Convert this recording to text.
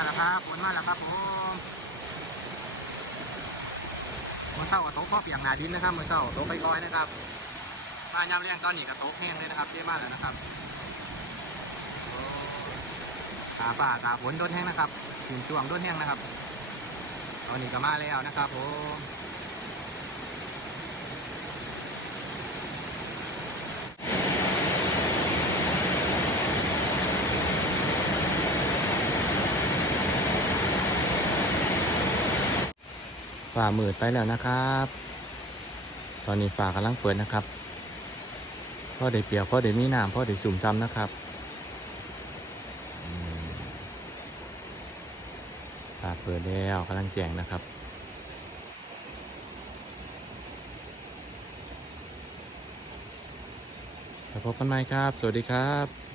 มาแล้วครับฝนมาแล้วครับผมมือเศร้ากับโต๊ะข้อเปียกหนาดินนะครับมือเศร้าโต๊ะไปก้อยนะครับมายามเลี้ยงตอนนี้กับโต๊ะแห้งเลยนะครับเยอะมากแล้วนะครับตาป่าตาฝนโดนแห้งนะครับถึงช่วงโดนแห้งนะครับตอนนี้ก็มาแล้วนะครับผมฝ่ามืดไปแล้วนะครับตอนนี้ฝ่ากำลังเปิดนะครับพ่อได้เปียกพ่อได้มีน้ำพ่อได้สุ่มซ้ำนะครับฝ่าเปิดแล้วกำลังแจ้งนะครับแล้วพบกันใหม่ครับสวัสดีครับ